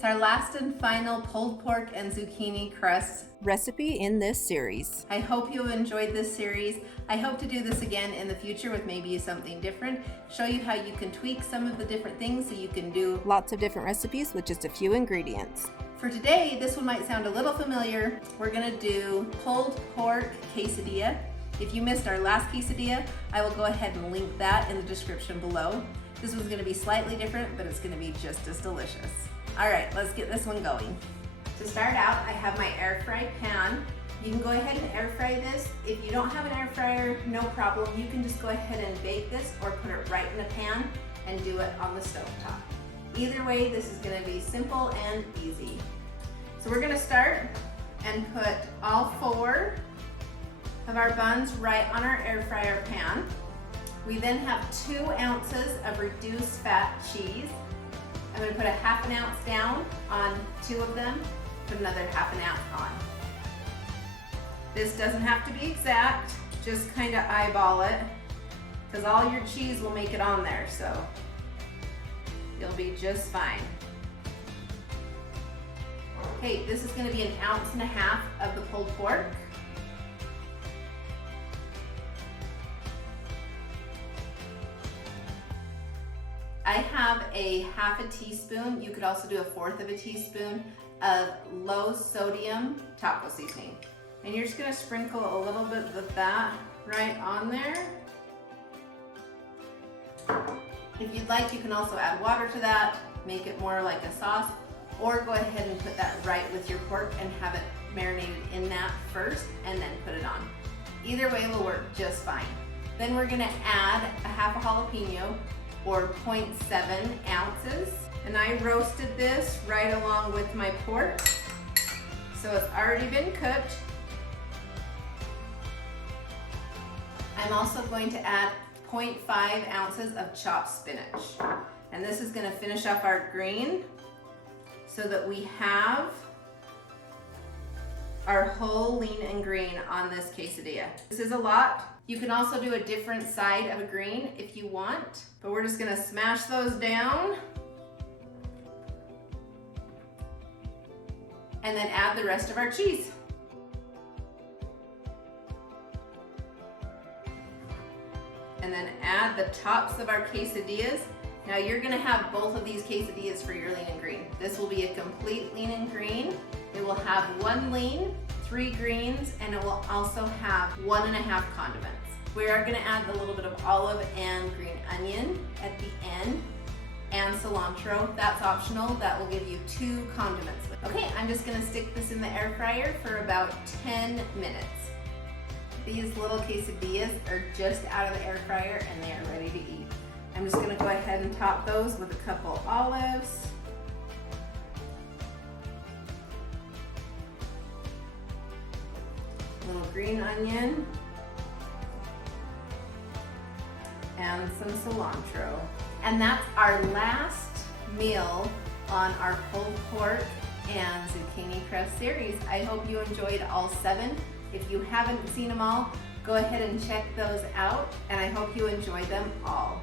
It's our last and final pulled pork and zucchini crust recipe in this series. I hope you enjoyed this series. I hope to do this again in the future with maybe something different, show you how you can tweak some of the different things so you can do Lots of different recipes with just a few ingredients. For today, this one might sound a little familiar. We're gonna do pulled pork quesadilla. If you missed our last quesadilla, I will go ahead and link that in the description below. This one's gonna be slightly different, but it's gonna be just as delicious. All right, let's get this one going. To start out, I have my air fry pan. You can go ahead and air fry this. If you don't have an air fryer, no problem. You can just go ahead and bake this or put it right in a pan and do it on the stovetop. Either way, this is gonna be simple and easy. So we're gonna start and put all 4 of our buns right on our air fryer pan. We then have 2 ounces of reduced fat cheese. I'm gonna put a ½ ounce down on 2 of them, put another ½ ounce on. This doesn't have to be exact, just kind of eyeball it, because all your cheese will make it on there, so you'll be just fine. Okay, this is gonna be 1.5 ounces of the pulled pork. I have a ½ teaspoon, you could also do a 1/4 teaspoon of low sodium taco seasoning. And you're just gonna sprinkle a little bit of that right on there. If you'd like, you can also add water to that, make it more like a sauce, or go ahead and put that right with your pork and have it marinated in that first and then put it on. Either way will work just fine. Then we're gonna add a ½ jalapeno, or 0.7 ounces. And I roasted this right along with my pork. So it's already been cooked. I'm also going to add 0.5 ounces of chopped spinach. And this is gonna finish up our green so that we have our whole lean and green on this quesadilla. This is a lot. You can also do a different side of a green if you want, but we're just gonna smash those down and then add the rest of our cheese. And then add the tops of our quesadillas. Now you're gonna have both of these quesadillas for your lean and green. This will be a complete lean and green. It will have 1 lean, 3 greens, and it will also have 1½ condiments. We are gonna add a little bit of olive and green onion at the end, and cilantro. That's optional. That will give you 2 condiments. Okay, I'm just gonna stick this in the air fryer for about 10 minutes. These little quesadillas are just out of the air fryer and they are ready to eat. I'm just gonna go ahead and top those with a couple olives. A little green onion. And some cilantro. And that's our last meal on our pulled pork and zucchini crust series. I hope you enjoyed all 7. If you haven't seen them all, go ahead and check those out, and I hope you enjoy them all.